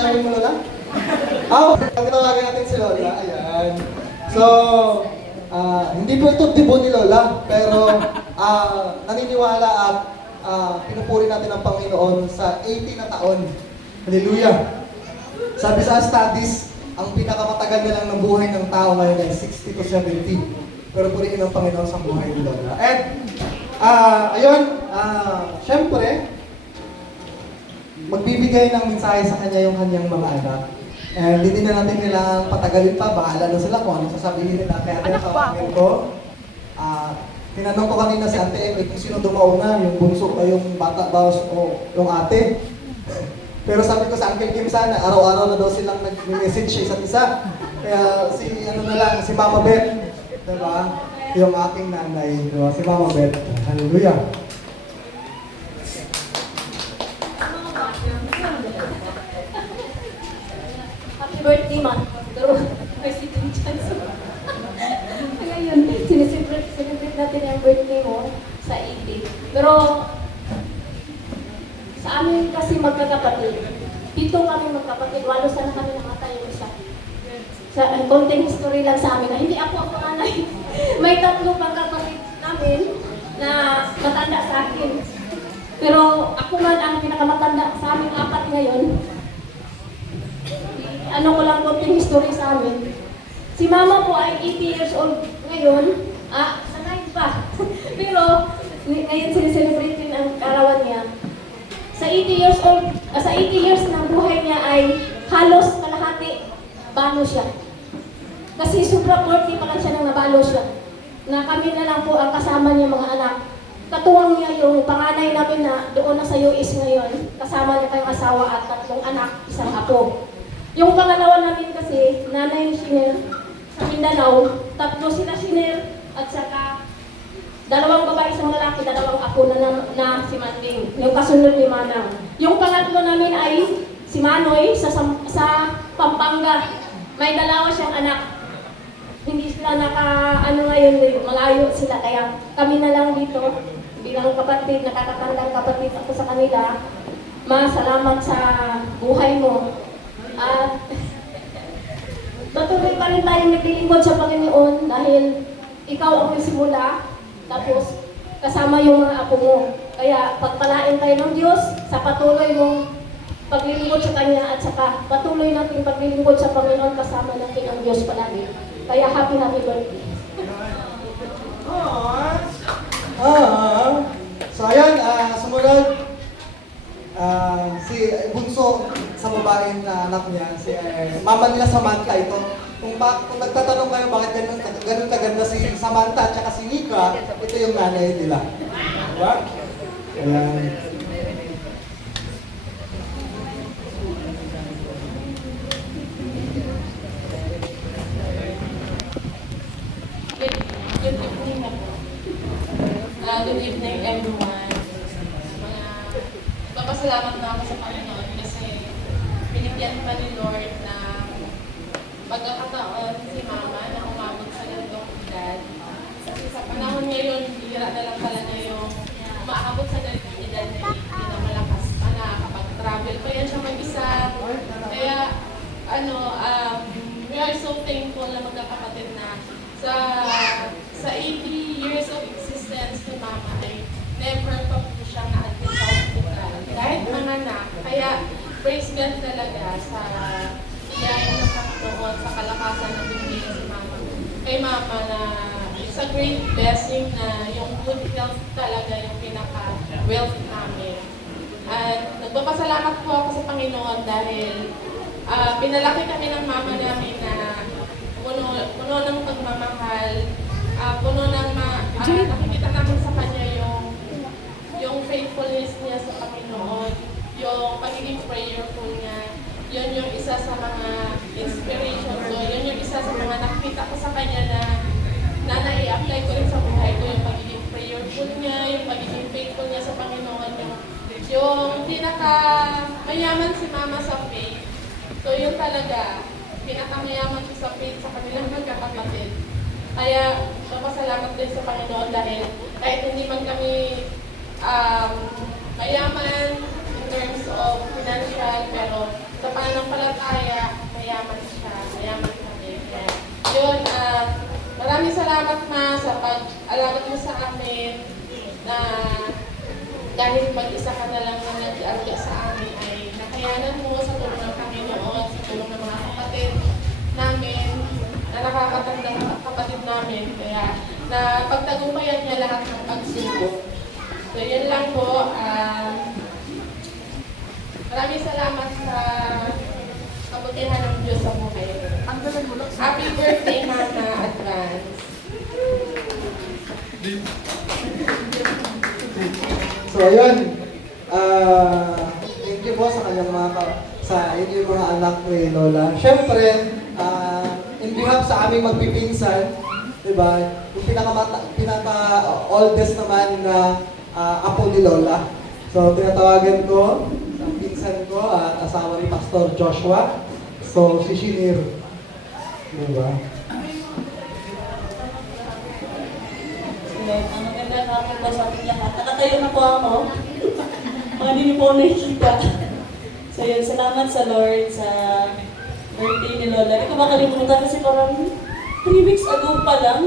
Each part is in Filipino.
Kakayawin mo Lola? Tinawagan natin si Lola. Ayan. So, hindi po ito debut ni Lola, pero naniniwala at pinupuri natin ang Panginoon sa 80 na taon. Hallelujah! Sabi sa studies, ang pinakamatagal na lang ng buhay ng tao ngayon ay 60 to 70. Pero purihin ang Panginoon sa buhay ni Lola. And, ayun, syempre, magbibigay ng mensahe sa kanya yung kanyang mga anak. And hindi na natin kailangan patagalin pa, bahala na sila kung anong sasabihin nila. Kaya tinatawagin ko, tinanong ko kanina si Ate Emily kung sino dumauna, yung bunso ba, yung bata ba, o yung ate. Pero sabi ko sa Uncle Kim sana, araw-araw na daw silang nag-message isa't isa. Kaya si, ano na lang, si Mama Beth, diba? Yung aking nanay, diba? Si Mama Beth. Hallelujah! Happy birthday, ma. Pero, may sitting chance. Kaya yun, sineselebrate natin yung birthday mo sa 80. Pero, sa amin kasi magkakapatid, 7 kami magkapatid, 8 sana kami namatay yung isa. Sa konting history lang sa amin, hindi ako ang panganay. May 3 pang kapatid namin na matanda sa akin. Pero ako man ang pinakamatanda sa amin 4 ngayon. Ano ko lang konting history sa amin. Si Mama po ay 80 years old ngayon. Sa 9 pa. Pero ngayon sineselebrate din ang karawan niya. Sa 80 years old, sa 80 years ng buhay niya ay halos kalahati balo siya. Kasi sobra 40 pa lang siya nang nabalo siya. Na kami na lang po ang kasama niya mga anak. Katuwang niya yung panganay namin na doon na sa US ngayon. Kasama niya kayong asawa at 3 anak, 1 apo. Yung pangalawa namin kasi, nanay Shiner sa Mindanao, 3 sila Shiner at saka 2 babae isang lalaki, 2 apo na si Manding, yung kasunod ni Manang. Yung pangatlo namin ay si Manoy sa Pampanga. May 2 siyang anak. Hindi sila ngayon, malayo sila. Kaya kami na lang dito, bilang kapatid, nakakatandang kapatid ako sa kanila. Salamat sa buhay mo. At patuloy pa rin tayong naglilingkod sa Panginoon dahil ikaw ang nagsimula, tapos kasama yung mga apo mo. Kaya pagpalain tayo ng Diyos sa patuloy mong paglilingkod sa Kanya at saka patuloy natin paglilingkod sa Panginoon, kasama natin ang Diyos palagi. Kaya happy birthday. So ayan, sumunod, si Bunso sa babaeng anak niya, si mama nila Samantha ito. Kung nagtatanong kayo bakit ganun kaganda si Samantha at saka si Nika, ito yung nanay nila. Diba? Ayan. Good evening everyone. Papasalamat na ako sa Panginoon kasi binigyan pa ni Lord na pagkakataon si Mama na umabot sa ganitong edad. Kasi sa panahon ngayon, bihira na lang talaga yung umaabot sa ganitong edad na hindi na malakas pa na kapag travel pa yan siya mag-isa. Kaya we are so thankful na magkakapatid na sa 80 years of existence ni Mama ay never pa po siyang na-admit sa hospital. Kahit mga anak. Kaya praise God talaga sa iyayang ng Panginoon, sa kalakasan na binigay si Mama. Kay Mama na it's a great blessing na yung good health talaga yung pinaka-wealth namin. At nagpapasalamat po ako sa Panginoon dahil pinalaki kami ng mama namin na puno ng pagmamahal, puno ng nakikita namin sa kanya yung faithfulness niya sa Panginoon, yung pagiging prayerful niya. Yun yung isa sa mga inspiration ko, yun yung isa sa mga nakita ko sa kanya na nai-apply ko rin sa buhay ko, yung pagiging prayerful niya, yung pagiging faithful niya sa Panginoon, yung pinaka-mayaman si Mama sa faith. So yun talaga, pinaka-mayaman siya sa faith sa kanilang magkakapatid. Kaya, papasalamat din sa Panginoon dahil kahit hindi man kami mayaman in terms of financial, pero sa pananampalataya Salamat ma sa pag-alamat mo sa amin na kahit mag-isa ka na lang na nag-alga sa amin ay nakayanan mo sa tulong ng Panginoon, sa tulong ng mga kapatid namin, na nakakatandang kapatid namin. Kaya na pagtagumpayan niya lahat ng pagsubok. So yan lang po. Maraming salamat sa kabutihan ng Diyos sa buhay. Happy birthday, Mama, advance. So, ayun. Thank you po sa kanyang sa inyong mga anak ni Lola. Siyempre, in behalf sa aming magpipinsan, di ba, yung pinaka-oldest naman na apo ni Lola. So, tinatawagan ko ang pinsan ko at asawa ni Pastor Joshua. So, si Shinir. Di ba? Ang maganda namin po sa ating lahat. Nakatayo na po ako. Mga hindi niyo po nakikita. So yun, salamat sa Lord sa birthday ni Lola. Hindi ko makalimutan kasi parang 3 weeks ago pa lang,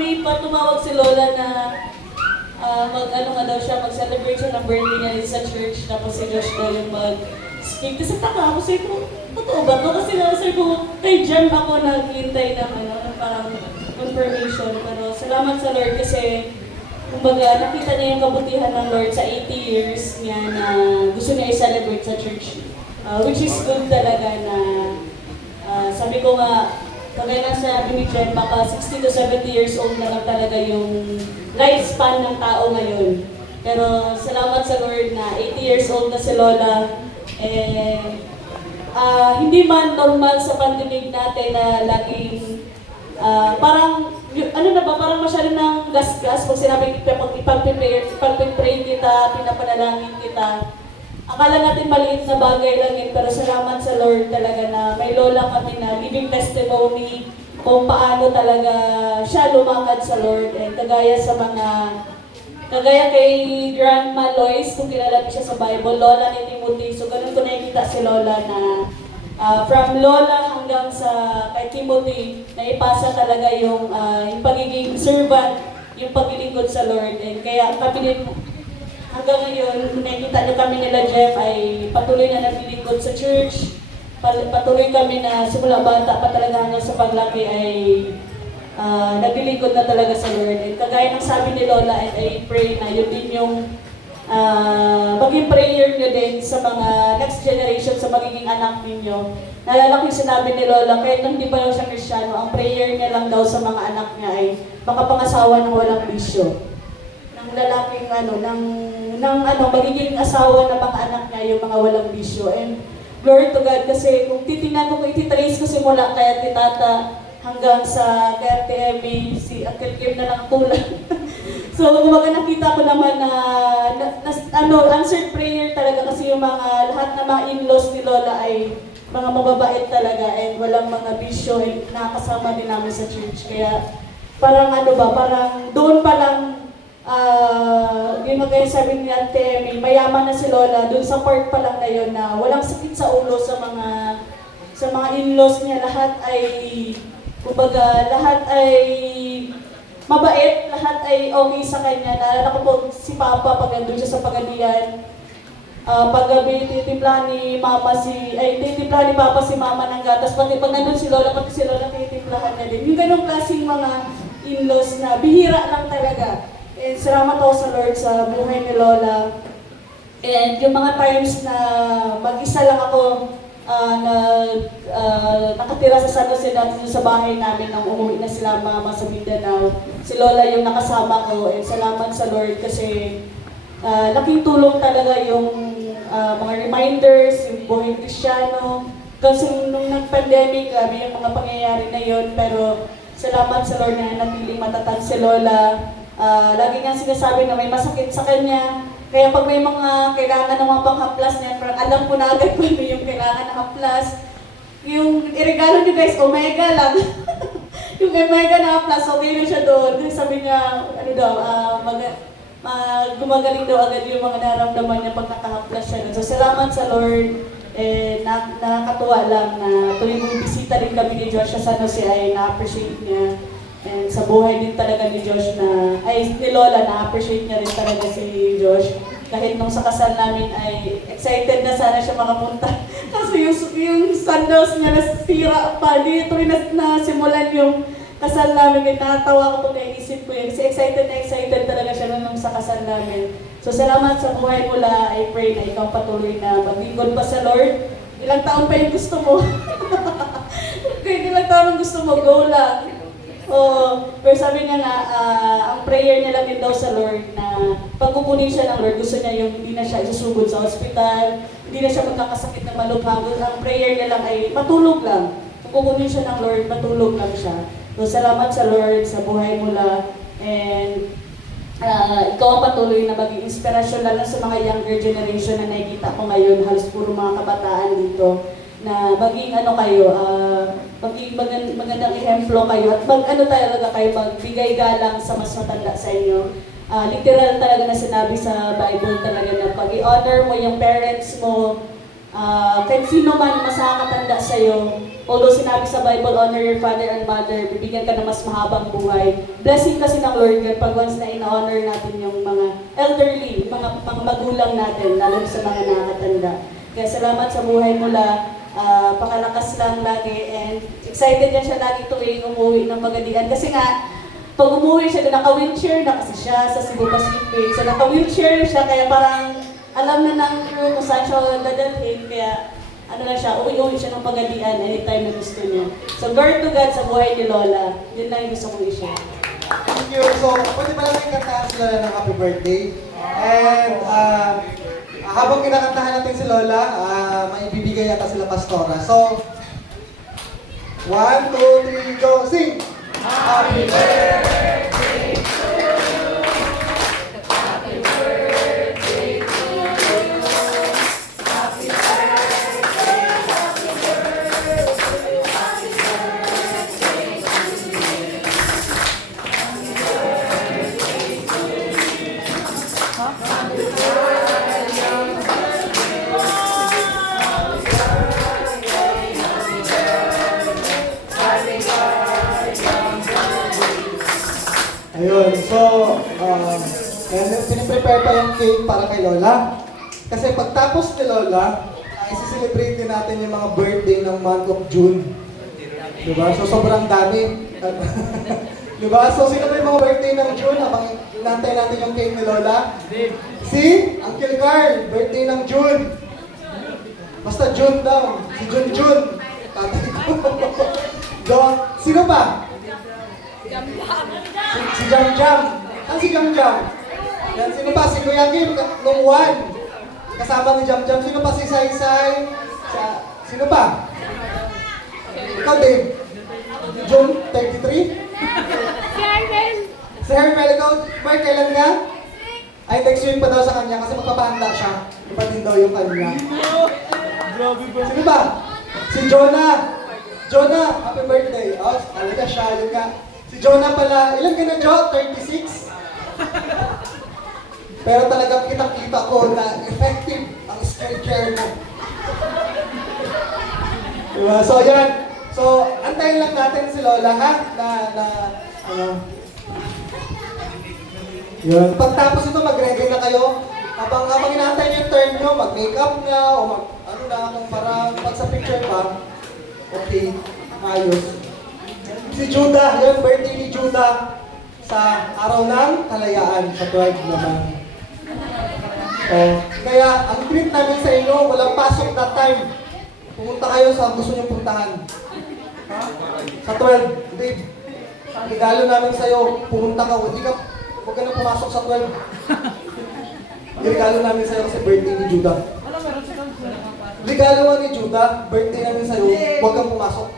may tumawag si Lola na mag-celebrate siya ng birthday niya sa church. Tapos si Josh daw yung mag-speak. Kasi taka ako, sabi ko, totoo ba ito? Kasi sabi ko, kay Jem ako naghihintay ng parang confirmation. Pero salamat sa Lord kasi kumbaga nakita niya yung kabutihan ng Lord sa 80 years niya na gusto niya i-celebrate sa church. Which is good talaga na sabi ko nga, kagaya na sabi ni Jen, baka 60 to 70 years old na lang talaga yung lifespan ng tao ngayon. Pero salamat sa Lord na 80 years old na si Lola. Hindi man normal sa pandinig natin na laging parang parang masyado ng gas-gas pag sinabi ipag-pray kita, pinapanalangin kita. Akala natin maliit na bagay lang yun, pero salamat sa Lord talaga na may lola kami na living testimony kung paano talaga siya lumakad sa Lord. And kagaya kay Grandma Lois, kung kilala niyo siya sa Bible, lola ni Timothy. So ganun ko nakikita si Lola na from Lola hanggang sa kay Timothy, naipasa talaga yung pagiging servant, yung paglilingkod sa Lord. And kaya kami din, hanggang ngayon, nakikita niyo kami nila Jeff ay patuloy na naglilingkod sa church. Patuloy kami na simula bata pa talaga hanggang sa paglaki ay naglilingkod na talaga sa Lord. And kagaya ng sabi ni Lola, and I pray na yun din yung maging prayer nyo din sa mga next generation, sa magiging anak ninyo. Naalala ko yung sinabi ni Lola, kahit hindi pa lang siya Kristiyano, ang prayer niya lang daw sa mga anak niya ay makapangasawa ng walang bisyo. Ng lalaking magiging asawa ng mga anak niya, yung mga walang bisyo. And glory to God, kasi kung titingnan ko, ititrace ko simula kaya ti Tata hanggang sa kaya ti Emmy, si Uncle Kim na lang tulang. So, kumbaga nakita ko naman na answered prayer talaga kasi yung lahat ng mga in-laws ni Lola ay mga mababait talaga and walang mga bisyo and nakakasama din namin sa church. Kaya parang parang doon pa lang, yun kaya sabi ni Ate Emmy, mayaman na si Lola, doon sa part pa lang na yun na walang sakit sa ulo sa mga in-laws niya. Lahat ay mabait, lahat ay okay sa kanya. Naalala ko po si Papa pag nandun siya sa Pagadian. Paggabi, titimpla ni Papa si Mama ng gatas. Pati pag nandun si Lola, pati si Lola titimplahan niya din. Yung ganong klaseng mga in-laws na bihira lang talaga. And salamat ako sa Lord sa buhay ni Lola. And yung mga times na mag-isa lang ako, nakatira sa San Jose dati sa bahay namin nang umuwi na sila Mama sa Mindanao. Si Lola yung nakasama ko, and salamat sa Lord kasi laking tulong talaga yung mga reminders, yung buhay Kristiyano. Kasi nung nag-pandemic, grabe yung mga pangyayari na yun, pero salamat sa Lord na natiling matatag si Lola. Lagi nga sinasabi na may masakit sa kanya. Kaya pag may mga kailangan ng mga panghaplas niya, parang alam ko na agad kung ano yung kailangan ng haplas. Yung iregalo niyo guys, Omega lang. Yung Omega na haplas, okay na siya doon. Kasi sabi niya, gumagaling daw agad yung mga naramdaman niya pag nakahaplas siya. So salamat sa Lord. Nakakatuwa lang na tuwing bisita din kami ni Joshua sa San Jose ay na-appreciate niya. And sa buhay din talaga ni Josh ni Lola, na-appreciate niya rin talaga si Josh. Kahit nung sa kasal namin ay excited na sana siya makapunta. Kasi yung sandals niya nasira pa, dito rin nasimulan yung kasal namin. Kaya nakatawa ko pag naisip ko yun. Kasi excited talaga siya nung sa kasal namin. So salamat sa buhay mo, La. I pray na ikaw patuloy na maglingkod pa sa Lord. Ilang taon pa yung gusto mo? Kaya ilang taon ang gusto mo, go lang. Pero sabi niya nga, ang prayer niya lang din daw sa Lord na pag kukunin siya ng Lord, gusto niya yung hindi na siya isusugod sa hospital, hindi na siya magkakasakit ng malughang. Ang prayer niya lang ay matulog lang. Kung kukunin siya ng Lord, matulog lang siya. So salamat sa Lord, sa buhay mo, La. And ikaw ang patuloy na maging inspirasyon lalo sa mga younger generation na nakikita ko ngayon, halos puro mga kabataan dito, na maging maging magandang ehemplo kayo at talaga kayo, magbigay galang sa mas matanda sa inyo. Literal talaga na sinabi sa Bible talaga na pag i-honor mo yung parents mo, kahit sino man mas nakakatanda sa'yo, although sinabi sa Bible, honor your father and mother, bibigyan ka ng mas mahabang buhay. Blessing kasi ng Lord yan pag once na ina-honor natin yung mga elderly, mga magulang natin, lalo sa mga nakakatanda. Kaya salamat sa buhay mo, La. Pakalakas lang lagi, and excited yan siya lagi tuwing umuwi ng Pagadian. Kasi nga, pag umuwi siya, naka-wheelchair na kasi siya sa Cebu Pacific. So naka-wheelchair siya, kaya parang alam na ng crew kung saan siya dadalhin. Kaya na siya, uwi-uwi siya ng Pagadian anytime na gusto niya. So glory to God sa buhay ni Lola. Yun lang yung gusto kong i-share. Thank you. So, pwede ba natin kantahan si Lola ng happy birthday? And habang kinakantahan natin si Lola, maibibigay yata sila Pastora. So, 1, 2, 3, go, sing! Happy birthday to you! Happy birthday to you! Happy birthday, happy birthday, happy birthday to you! Happy birthday to you! Happy birthday! Ayun, so, piniprepare pa yung cake para kay Lola. Kasi pagtapos ni Lola, isi-celebrate din natin yung mga birthday ng month of June. Diba? So, sobrang dami. Diba? So, sino ba yung mga birthday ng June? Habang inantay natin yung cake ni Lola? Si Uncle Carl, birthday ng June. Basta June daw. Si June. Tatay ko. Sino pa? Si Jam Jam. Si Jam Jam? Yan, sino pa? Si Kuya Kim, nung 1. Kasama ni Jam Jam. Sino pa? Si Sai Sai. Sino pa? Ikaw, Dave. June 33? Si Arvel! Si Hermel, ikaw, Mark, kailan nga? Ay, next week pa daw sa kanya kasi magpapahanda siya. Ipatin daw yung kanya. Sino ba? Si Jonah. Jonah, happy birthday. Oh, talaga siya, yun nga. Si Jonah pala, ilan ka na, Jo? 36? Pero talagang kitang-kita ko na effective ang skincare mo. Diba? So, yan. So, antayin lang natin si Lola, ha? Yun. Pagtapos ito, mag-reggae na kayo. Habang inaantay niyo yung turn nyo, mag-makeup na, o kung para pag sa picture pa, okay, ayos. Si Judah, yun, birthday ni Judah sa araw ng kalayaan, sa 12 naman. Kaya, ang treat namin sa inyo, walang pasok that time. Pumunta kayo sa gusto niyong puntahan. Ha? Sa 12, Dave. Regalo namin sa'yo, pumunta ka, huwag ka na pumasok sa 12. Regalo namin sa'yo kasi birthday ni Judah. Regalo nga ni Judah, birthday namin sa'yo, huwag kang pumasok.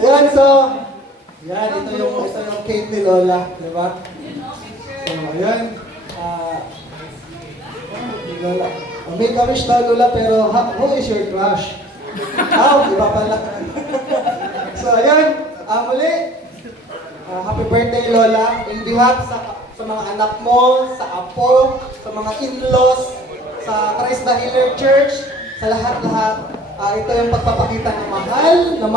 Yan, so, yan, ito yung cake ni Lola, di ba? So, yan. Lola. Make a wish daw, Lola, pero who is your crush? Iba pala. So, ayan, muli, happy birthday, Lola. In behalf sa mga anak mo, sa apo, sa mga in-laws, sa Christ the Healer Church, sa lahat-lahat, ito yung pagpapakita ng mahal na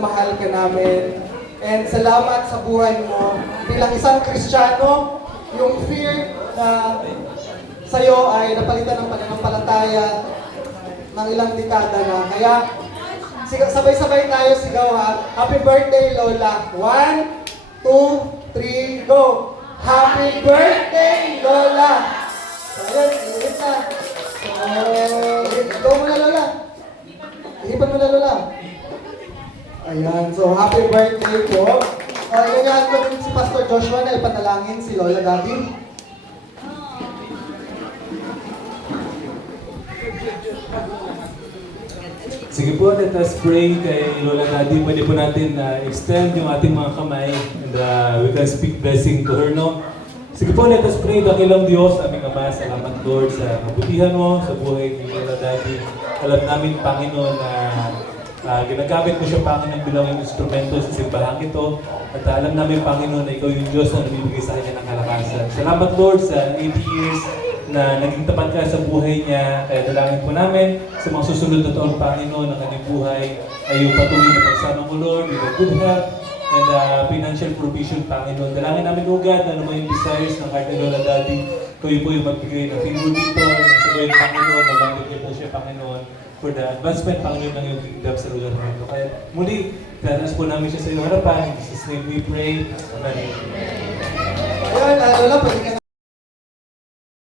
mahal ka namin. And salamat sa buhay mo. Bilang isang Kristiyano, yung fear na sa'yo ay napalitan ng pananampalataya ng ilang dekada na. Kaya, sabay-sabay tayo sigaw ha. Happy birthday, Lola. 1, 2, 3, go! Happy birthday, Lola! So, ayan, ulit na. So, go mo na, Lola. Ihipan mo na, Lola. Ayan, so happy birthday po. Ganyan ko din si Pastor Joshua na ipanalangin si Lola Daddy. Sige po, let us pray kay Lola Daddy. Pwede po natin extend yung ating mga kamay and we can speak blessing to her, no? Sige po, let us pray. Dakilang Diyos, aming Ama, salamat Lord sa kabutihan mo, sa buhay ni Lola Daddy. Alam namin, Panginoon, na ginagamit mo siya, Panginoon, bilang yung instrumento sa simbahan ito. At alam namin, Panginoon, na ikaw yung Diyos na nabibigay sa kanya ng kalakasan. Salamat Lord sa 80 years na naging tapat ka sa buhay niya. Kaya dalangin po namin sa mga susunod na taon, Panginoon, ng kanyang buhay ay yung patuloy na pagsama mo, Lord, with a good health and financial provision, Panginoon. Dalangin namin, O God, na naman yung desires ng heart ni Lola Daddy. Kayo po yung magbigay ng finger dito, ng sagoyin, Panginoon, magamit niyo po siya, Panginoon, for the advancement, Panginoon, ng iyong kingdom sa lugar na ito. Kaya muli, tanas po namin siya sa iyong harapan. In Jesus' name we pray. Amen. Ayan, Lola, pwede ka